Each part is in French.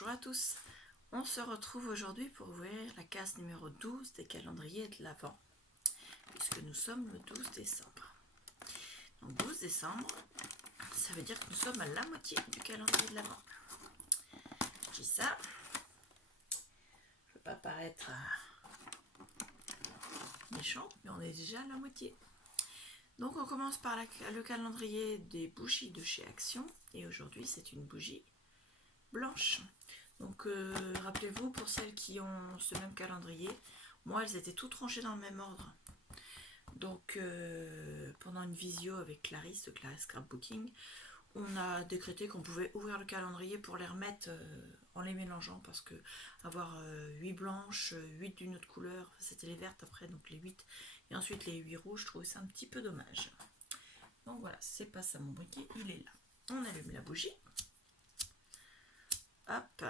Bonjour à tous, on se retrouve aujourd'hui pour ouvrir la case numéro 12 des calendriers de l'Avent, puisque nous sommes le 12 décembre. Donc 12 décembre, ça veut dire que nous sommes à la moitié du calendrier de l'Avent. Je dis ça, je ne veux pas paraître méchante, mais on est déjà à la moitié. Donc on commence par le calendrier des bougies de chez Action, et aujourd'hui c'est une bougie blanche. Donc rappelez-vous, pour celles qui ont ce même calendrier, moi elles étaient toutes rangées dans le même ordre. Donc pendant une visio avec Clarisse de Clarisse Scrapbooking, on a décrété qu'on pouvait ouvrir le calendrier pour les remettre en les mélangeant, parce que avoir 8 blanches, 8 d'une autre couleur, c'était les vertes après, donc les 8, et ensuite les 8 rouges, je trouvais ça un petit peu dommage. Donc voilà, c'est pas ça mon briquet, il est là. On allume la bougie. Hop.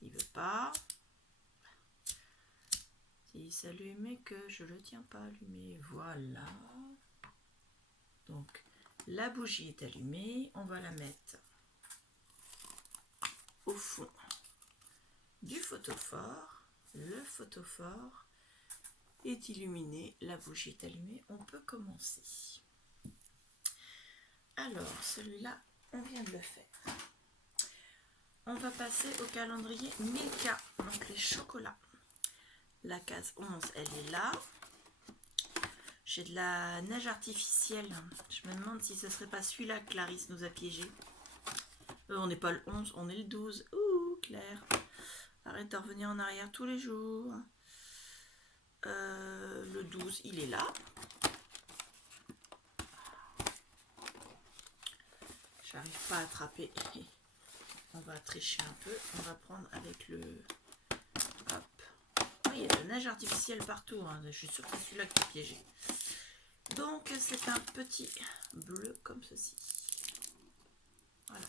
Il veut pas. Il s'allume et que je le tiens pas allumé. Voilà. Donc la bougie est allumée. On va la mettre au fond du photophore. Le photophore est illuminé. La bougie est allumée. On peut commencer. Alors celui-là, on vient de le faire. On va passer au calendrier Milka, donc les chocolats. La case 11, elle est là. J'ai de la neige artificielle. Je me demande si ce serait pas celui-là que Clarisse nous a piégé. On n'est pas le 11, on est le 12. Ouh, Claire, arrête de revenir en arrière tous les jours. Le 12, il est là. J'arrive pas à attraper. On va tricher un peu. On va prendre avec le... Hop. Oh, il y a de la neige artificielle partout. Hein. Je suis sûre que c'est celui-là qui est piégé. Donc c'est un petit bleu comme ceci. Voilà.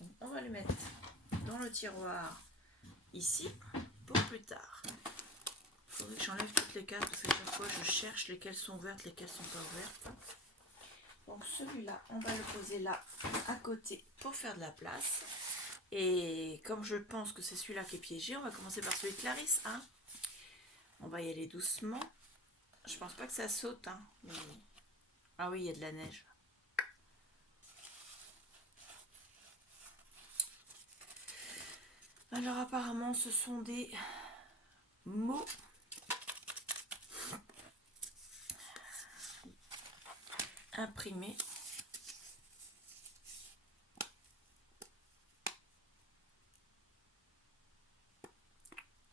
Donc, on va le mettre dans le tiroir ici pour plus tard. Il faudrait que j'enlève toutes les cases parce que chaque fois je cherche lesquelles sont ouvertes, lesquelles sont pas ouvertes. Donc celui-là, on va le poser là à côté pour faire de la place. Et comme je pense que c'est celui-là qui est piégé, on va commencer par celui de Clarisse. Hein. On va y aller doucement. Je pense pas que ça saute. Hein, mais... Ah oui, il y a de la neige. Alors apparemment ce sont des mots imprimés.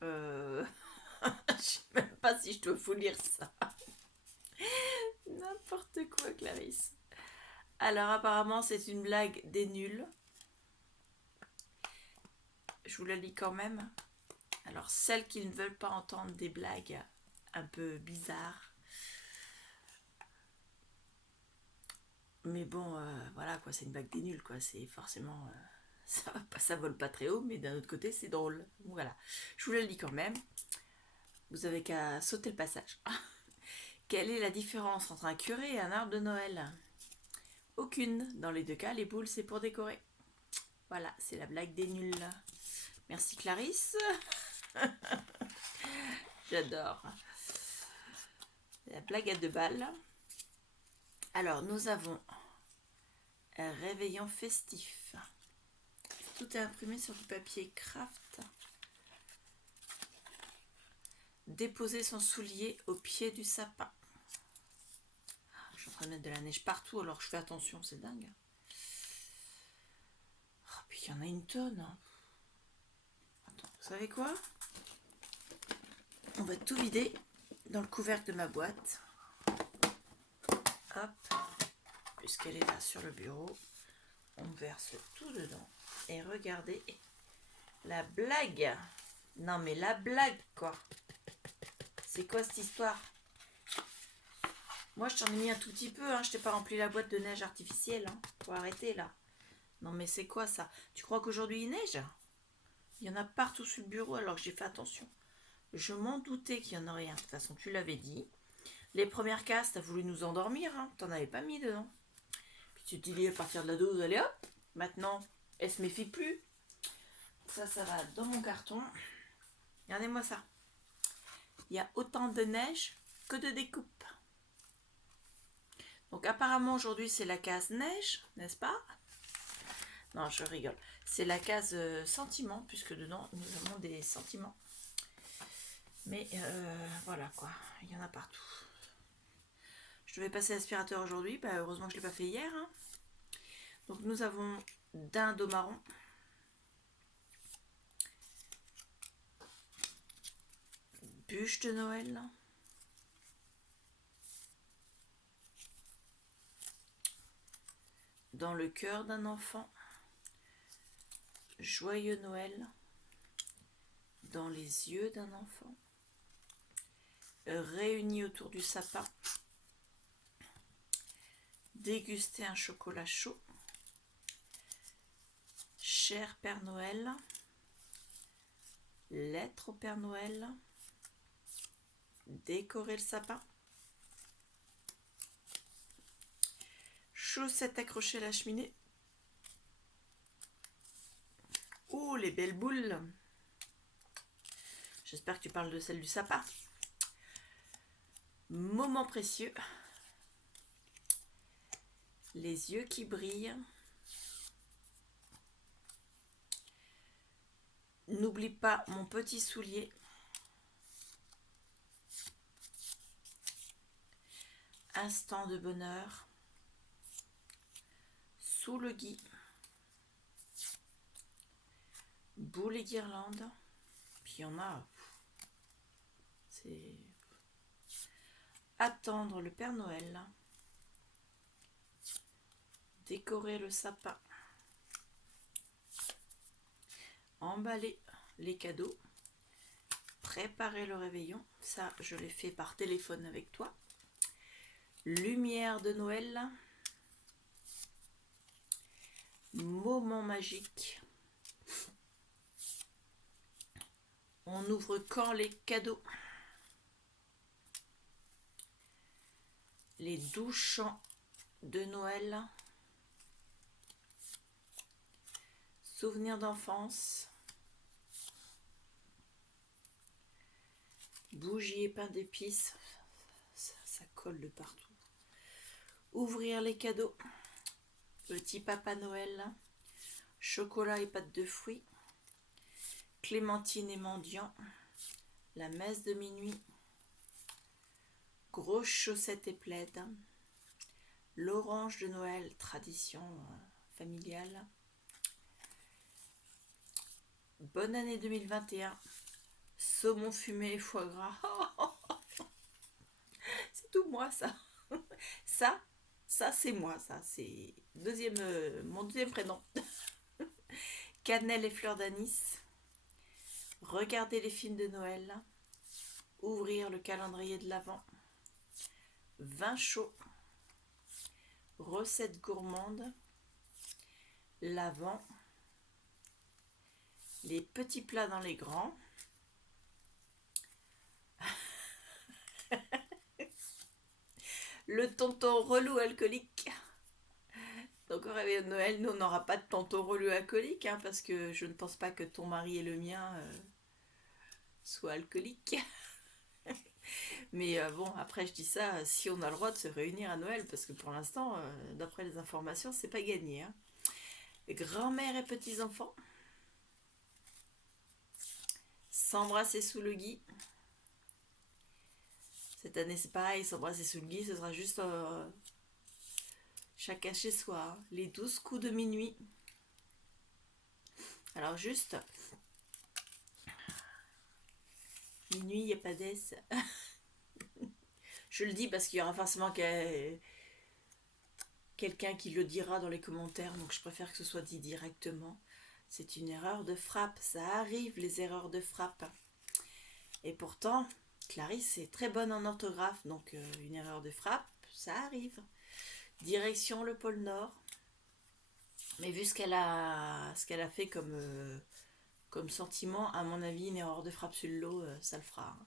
Je sais même pas si je dois vous lire ça. N'importe quoi, Clarisse. Alors apparemment c'est une blague des nuls. Je vous la lis quand même. Alors celles qui ne veulent pas entendre des blagues un peu bizarres. Mais bon, voilà quoi, c'est une blague des nuls quoi. C'est forcément... ça vole pas très haut, mais d'un autre côté c'est drôle. Voilà, je vous la lis quand même. Vous avez qu'à sauter le passage. Quelle est la différence entre un curé et un arbre de Noël? Aucune. Dans les deux cas, les boules, c'est pour décorer. Voilà, c'est la blague des nuls. Merci Clarisse. J'adore. La blague à 2 balles. Alors, nous avons un réveillon festif. Tout est imprimé sur du papier craft. Déposer son soulier au pied du sapin. Je suis en train de mettre de la neige partout alors que je fais attention, c'est dingue. Oh, puis il y en a une tonne. Attends, vous savez quoi? On va tout vider dans le couvercle de ma boîte. Hop, puisqu'elle est là sur le bureau. On verse tout dedans. Et regardez la blague. Non mais la blague quoi. C'est quoi cette histoire? Moi je t'en ai mis un tout petit peu, hein. Je t'ai pas rempli la boîte de neige artificielle. Hein. Faut arrêter là. Non mais c'est quoi ça? Tu crois qu'aujourd'hui il neige? Il y en a partout sur le bureau alors que j'ai fait attention. Je m'en doutais qu'il y en aurait un. De toute façon tu l'avais dit. Les premières cases t'as voulu nous endormir. Hein. T'en avais pas mis dedans. Puis tu te dis à partir de la 12, allez hop. Maintenant Elle se méfie plus. Ça va dans mon carton. Regardez-moi ça. Il y a autant de neige que de découpe. Donc apparemment aujourd'hui c'est la case neige, n'est-ce pas? Non, je rigole. C'est la case sentiments, puisque dedans nous avons des sentiments. Mais voilà quoi, il y en a partout. Je devais passer l'aspirateur aujourd'hui, bah, heureusement que je ne l'ai pas fait hier. Hein. Donc nous avons dinde au marron. Bûche de Noël. Dans le cœur d'un enfant. Joyeux Noël. Dans les yeux d'un enfant. Réunis autour du sapin. Déguster un chocolat chaud. Cher Père Noël. Lettre au Père Noël. Décorer le sapin. Chaussettes accrochées à la cheminée. Oh, les belles boules. J'espère que tu parles de celle du sapin. Moment précieux. Les yeux qui brillent. N'oublie pas mon petit soulier. Instant de bonheur. Sous le gui. Boules et guirlandes. Puis il y en a. C'est attendre le Père Noël. Décorer le sapin. Emballer les cadeaux. Préparer le réveillon. Ça, je l'ai fait par téléphone avec toi. Lumière de Noël. Moment magique. On ouvre quand les cadeaux. Les doux chants de Noël. Souvenirs d'enfance. Bougies et pain d'épices. Ça colle de partout. Ouvrir les cadeaux. Petit Papa Noël. Chocolat et pâte de fruits. Clémentine et mendiant. La messe de minuit. Grosses chaussettes et plaid. L'orange de Noël, tradition familiale. Bonne année 2021. Saumon fumé et foie gras. C'est tout moi ça. Ça c'est moi, ça. C'est mon deuxième prénom. Cannelle et fleurs d'anis. Regarder les films de Noël. Ouvrir le calendrier de l'Avent. Vin chaud. Recettes gourmandes. L'Avent. Les petits plats dans les grands. Le tonton relou alcoolique. Donc au réveillon de Noël, nous on n'aura pas de tonton relou alcoolique, hein, parce que je ne pense pas que ton mari et le mien soient alcooliques. Mais bon, après je dis ça, si on a le droit de se réunir à Noël, parce que pour l'instant, d'après les informations, c'est pas gagné. Hein. Grand-mère et petits-enfants. S'embrasser sous le gui. Cette année c'est pareil, s'embrasser sous le gui, ce sera juste chacun chez soi. Hein. Les 12 coups de minuit. Alors juste, minuit, il n'y a pas d'ess. Je le dis parce qu'il y aura forcément quelqu'un qui le dira dans les commentaires, donc je préfère que ce soit dit directement. C'est une erreur de frappe, ça arrive les erreurs de frappe. Et pourtant, Clarisse est très bonne en orthographe, donc une erreur de frappe, ça arrive. Direction le pôle Nord. Mais vu ce qu'elle a fait comme sentiment, à mon avis, une erreur de frappe sur le lot, ça le fera. Hein.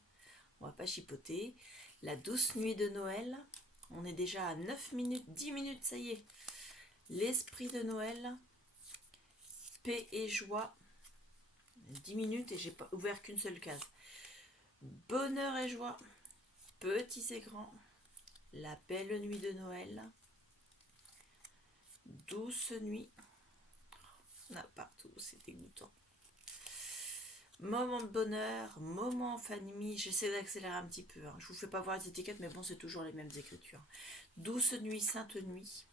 On va pas chipoter. La douce nuit de Noël. On est déjà à 9 minutes, 10 minutes, ça y est. L'esprit de Noël. paix et joie. 10 minutes et j'ai pas ouvert qu'une seule case. Bonheur et joie, petits et grands. La belle nuit de Noël. Douce nuit. On a partout, c'est dégoûtant. Moment de bonheur, moment en famille. J'essaie d'accélérer un petit peu. Hein. Je vous fais pas voir les étiquettes, mais bon, c'est toujours les mêmes écritures. Douce nuit, sainte nuit.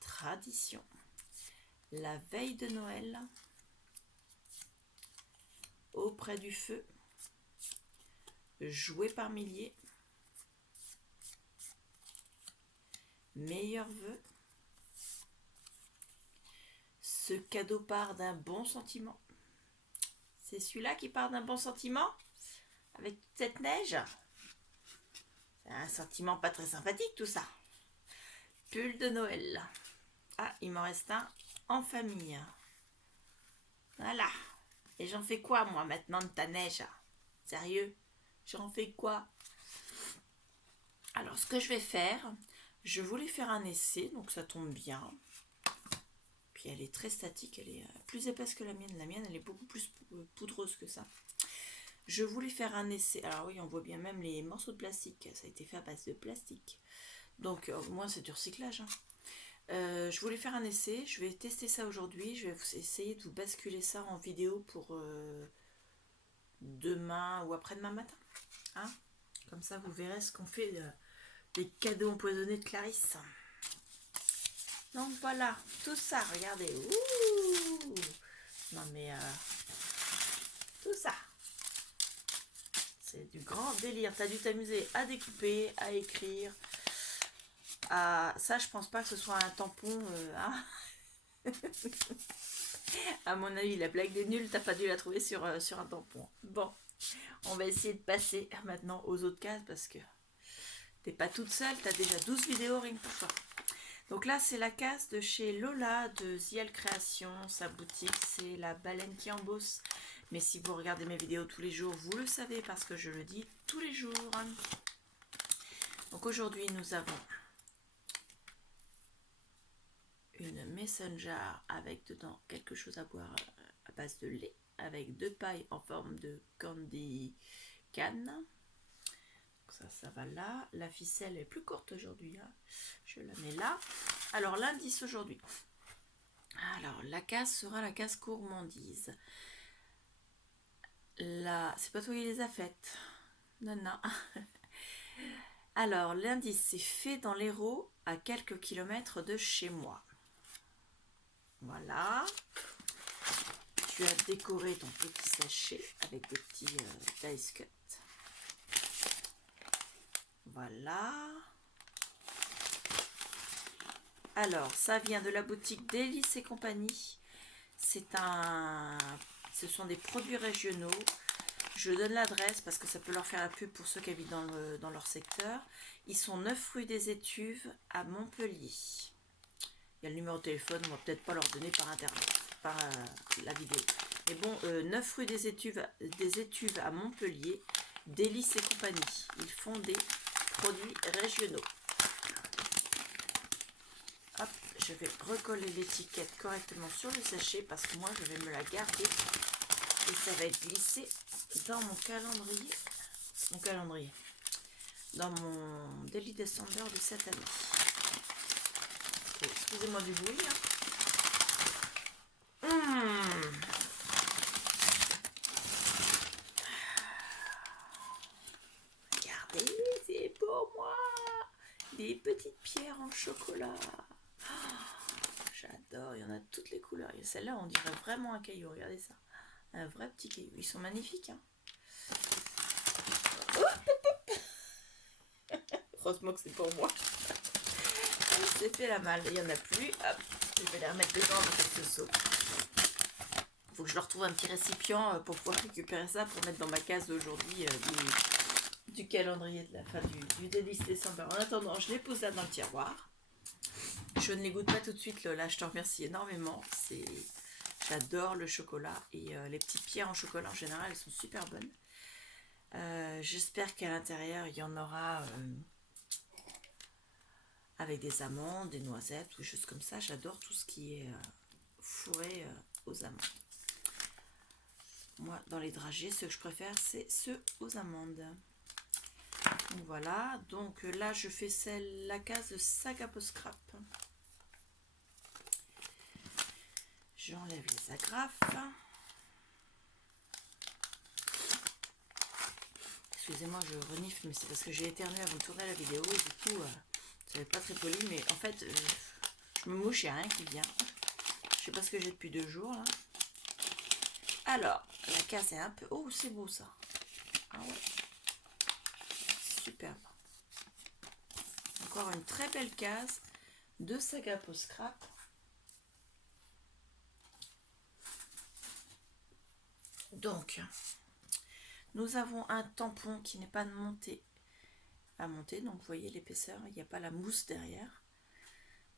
Tradition. La veille de Noël. Auprès du feu. Jouer par milliers. Meilleurs vœux. Ce cadeau part d'un bon sentiment. C'est celui-là qui part d'un bon sentiment? Avec toute cette neige? C'est un sentiment pas très sympathique tout ça. Pull de Noël. Ah, il m'en reste un en famille. Voilà. Et j'en fais quoi moi maintenant de ta neige? Sérieux? J'en fais quoi? Alors ce que je vais faire, je voulais faire un essai, donc ça tombe bien. Puis elle est très statique, elle est plus épaisse que la mienne. La mienne, elle est beaucoup plus poudreuse que ça. Je voulais faire un essai. Alors oui, on voit bien même les morceaux de plastique. Ça a été fait à base de plastique. Donc au moins c'est du recyclage. Hein. Je voulais faire un essai. Je vais tester ça aujourd'hui. Je vais essayer de vous basculer ça en vidéo pour demain ou après-demain matin. Hein, comme ça, vous verrez ce qu'on fait des cadeaux empoisonnés de Clarisse. Donc voilà, tout ça, regardez. Ouh, non mais tout ça, c'est du grand délire. T'as dû t'amuser à découper, à écrire. Ça, je pense pas que ce soit un tampon. Hein. À mon avis, la blague des nuls, t'as pas dû la trouver sur un tampon. Bon, on va essayer de passer maintenant aux autres cases parce que t'es pas toute seule. T'as déjà 12 vidéos rien que pour toi. Donc là, c'est la case de chez Lola de Ziel Création. Sa boutique, c'est la baleine qui embosse. Mais si vous regardez mes vidéos tous les jours, vous le savez parce que je le dis tous les jours. Donc aujourd'hui, nous avons une messenger avec dedans quelque chose à boire à base de lait, avec 2 pailles en forme de candy canne. Ça va là. La ficelle est plus courte aujourd'hui. Hein. Je la mets là. Alors, l'indice aujourd'hui. Alors, la case sera la case gourmandise. Là, c'est pas toi qui les a faites. Non, non. Alors, l'indice, c'est fait dans l'Hérault, à quelques kilomètres de chez moi. Voilà. Tu as décoré ton petit sachet avec des petits dice cut. Voilà. Alors, ça vient de la boutique Délices et compagnie. Ce sont des produits régionaux. Je donne l'adresse parce que ça peut leur faire la pub pour ceux qui habitent dans leur secteur. Ils sont 9 rue des Étuves à Montpellier. Il y a le numéro de téléphone, on va peut-être pas leur donner par internet, par la vidéo. Mais bon, 9 rue des Étuves à Montpellier, Délices et compagnie. Ils font des produits régionaux. Hop, je vais recoller l'étiquette correctement sur le sachet parce que moi je vais me la garder et ça va être glissé dans mon calendrier, dans mon Daily December de cette année. Oh, excusez-moi du bruit. Hein. Regardez, c'est pour moi. Des petites pierres en chocolat. J'adore, il y en a de toutes les couleurs. Et celle-là, on dirait vraiment un caillou. Regardez ça. Un vrai petit caillou. Ils sont magnifiques. Hein. Heureusement que c'est pour moi. C'est fait la malle. Il n'y en a plus. Hop, je vais les remettre dedans avec ce seau. Il faut que je leur trouve un petit récipient pour pouvoir récupérer ça pour mettre dans ma case d'aujourd'hui du calendrier de la fin du Délice Décembre. En attendant, je les pose là dans le tiroir. Je ne les goûte pas tout de suite, Lola. Je te remercie énormément. J'adore le chocolat et les petites pierres en chocolat en général, elles sont super bonnes. J'espère qu'à l'intérieur, il y en aura avec des amandes, des noisettes ou des choses comme ça. J'adore tout ce qui est fourré aux amandes. Moi, dans les dragées, ceux que je préfère, c'est ceux aux amandes. Donc voilà, donc là, je fais la case de sac à peau scrap. J'enlève les agrafes. Excusez-moi, je renifle, mais c'est parce que j'ai éternué avant de tourner la vidéo et du coup, ça n'est pas très poli, mais en fait, je me mouche, il n'y a rien qui vient. Je sais pas ce que j'ai depuis 2 jours là. Alors, la case est un peu... Oh, c'est beau ça. Ah ouais. Superbe. Encore une très belle case de sac à peau scrap. Donc, nous avons un tampon qui n'est pas monté à monter. Donc, vous voyez l'épaisseur, il n'y a pas la mousse derrière.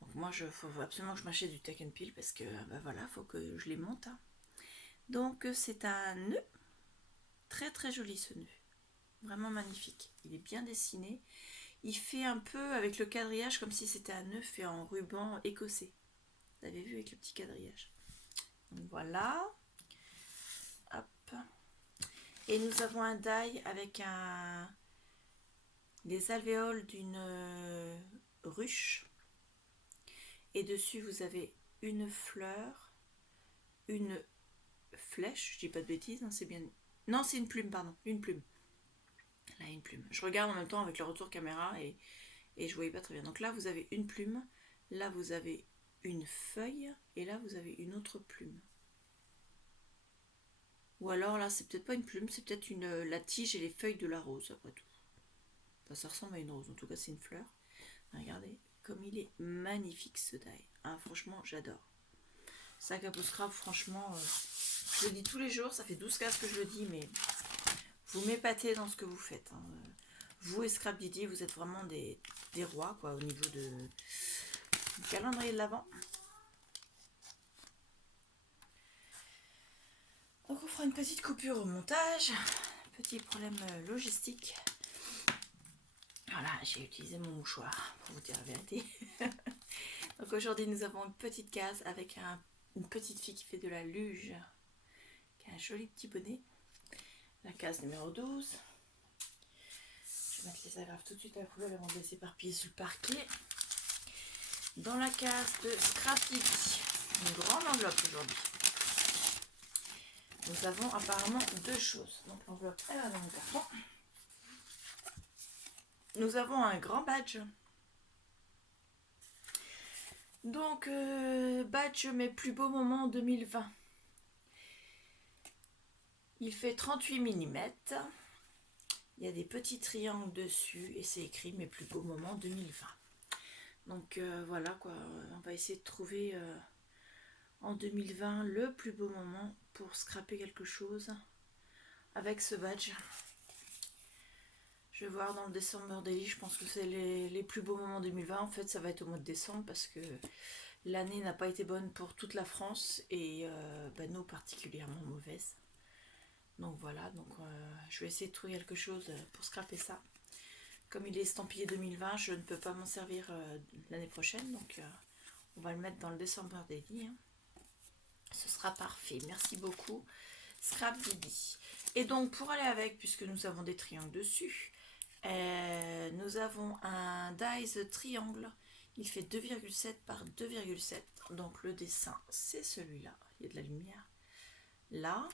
Donc, moi, il faut absolument que je m'achète du Take and Peel parce que, ben voilà, il faut que je les monte. Hein. Donc, c'est un nœud. Très, très joli ce nœud. Vraiment magnifique. Il est bien dessiné. Il fait un peu avec le quadrillage comme si c'était un nœud fait en ruban écossais. Vous avez vu avec le petit quadrillage. Donc, voilà. Hop. Et nous avons un die avec les alvéoles d'une ruche. Et dessus, vous avez une fleur, une flèche. Je dis pas de bêtises, hein, c'est bien. Non, c'est une plume, pardon. Une plume. Là, une plume. Je regarde en même temps avec le retour caméra et je voyais pas très bien. Donc là, vous avez une plume. Là, vous avez une feuille. Et là, vous avez une autre plume. Ou alors là, c'est peut-être pas une plume, c'est peut-être la tige et les feuilles de la rose, après tout. Enfin, ça ressemble à une rose, en tout cas c'est une fleur. Regardez, comme il est magnifique ce die. Hein, franchement, j'adore. Sac à peau scrap, franchement, je le dis tous les jours, ça fait 12 cases que je le dis, mais vous m'épatez dans ce que vous faites. Hein. Vous et Scrap Didi, vous êtes vraiment des rois, quoi, au niveau du calendrier de l'Avent. Donc on fera une petite coupure au montage. Petit problème logistique. Voilà, j'ai utilisé mon mouchoir pour vous dire la vérité. Donc aujourd'hui nous avons une petite case avec une petite fille qui fait de la luge, qui a un joli petit bonnet. La case numéro 12. Je vais mettre les agrafes tout de suite à la poubelle avant de les éparpiller sur le parquet. Dans la case de Scrap Didi, une grande enveloppe aujourd'hui. Nous avons apparemment 2 choses. Donc l'enveloppe elle va dans le carton. Nous avons un grand badge. Donc badge mes plus beaux moments 2020. Il fait 38 mm. Il y a des petits triangles dessus et c'est écrit mes plus beaux moments 2020. Donc voilà quoi, on va essayer de trouver en 2020 le plus beau moment pour scraper quelque chose avec ce badge. Je vais voir dans le décembre daily, je pense que c'est les plus beaux moments 2020. En fait, ça va être au mois de décembre parce que l'année n'a pas été bonne pour toute la France et nous particulièrement mauvaise. Donc voilà, donc je vais essayer de trouver quelque chose pour scraper ça. Comme il est estampillé 2020, je ne peux pas m'en servir l'année prochaine, donc on va le mettre dans le décembre daily. Hein. Ce sera parfait. Merci beaucoup, Scrap Didi. Et donc pour aller avec, puisque nous avons des triangles dessus, nous avons un dies triangle. Il fait 2,7 par 2,7. Donc le dessin, c'est celui-là. Il y a de la lumière là.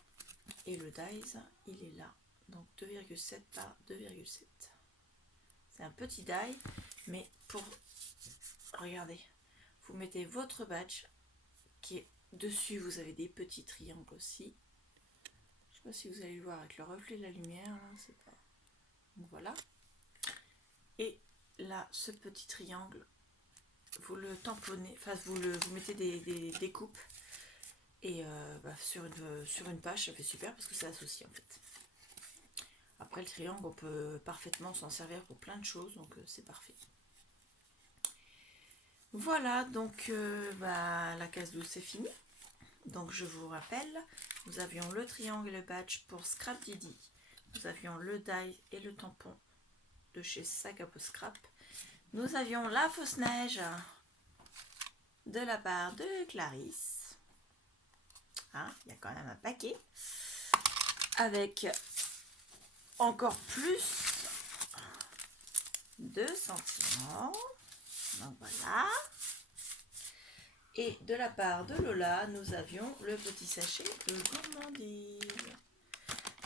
Et le dies, il est là. Donc 2,7 par 2,7. C'est un petit die, mais pour... Regardez, vous mettez votre badge qui est dessus. Vous avez des petits triangles aussi. Je ne sais pas si vous allez le voir avec le reflet de la lumière. Là, c'est pas... Donc voilà. Et là, ce petit triangle, vous le tamponnez, enfin vous mettez des coupes. Et sur une page, ça fait super parce que c'est associé en fait. Après le triangle, on peut parfaitement s'en servir pour plein de choses, donc c'est parfait. Voilà, donc la case 12 c'est fini. Donc je vous rappelle, nous avions le triangle et le badge pour Scrap Didi. Nous avions le die et le tampon de chez Sac à peau Scrap. Nous avions la fausse neige de la part de Clarisse. hein, il y a quand même un paquet. Avec encore plus de sentiments. Donc voilà. Et de la part de Lola, nous avions le petit sachet de gourmandise.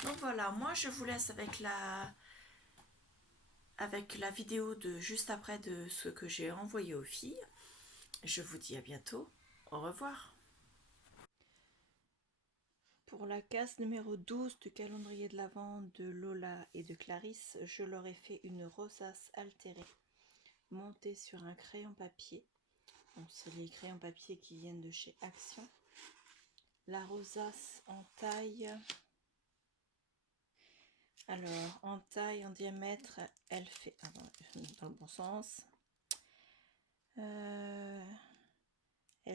Donc voilà, moi je vous laisse avec la vidéo de juste après de ce que j'ai envoyé aux filles. Je vous dis à bientôt. Au revoir. Pour la case numéro 12 du calendrier de l'Avent de Lola et de Clarisse, je leur ai fait une rosace altérée montée sur un crayon papier. Donc c'est les crayons papier qui viennent de chez Action. La rosace en taille, alors en taille, en diamètre, elle fait, dans le bon sens, elle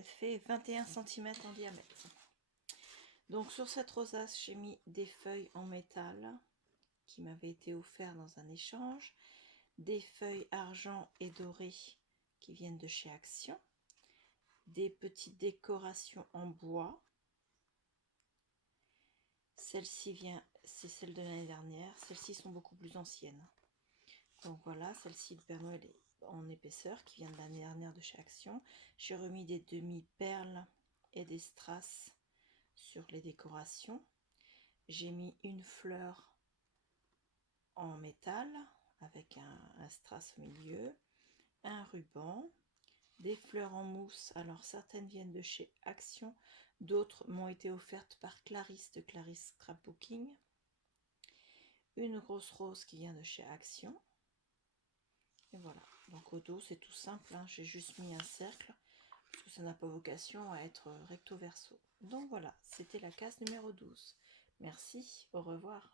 fait 21 cm en diamètre. Donc sur cette rosace, j'ai mis des feuilles en métal qui m'avaient été offertes dans un échange, des feuilles argent et dorées qui viennent de chez Action, des petites décorations en bois. Celle-ci c'est celle de l'année dernière, celles-ci sont beaucoup plus anciennes. Donc voilà, celle-ci, le Père Noël est en épaisseur qui vient de l'année dernière de chez Action. J'ai remis des demi-perles et des strass sur les décorations. J'ai mis une fleur en métal avec un strass au milieu, un ruban, des fleurs en mousse. Alors certaines viennent de chez Action, d'autres m'ont été offertes par Clarisse de Clarisse Scrapbooking. Une grosse rose qui vient de chez Action. Et voilà, donc au dos c'est tout simple, hein. J'ai juste mis un cercle parce que ça n'a pas vocation à être recto verso. Donc voilà, c'était la case numéro 12. Merci, au revoir.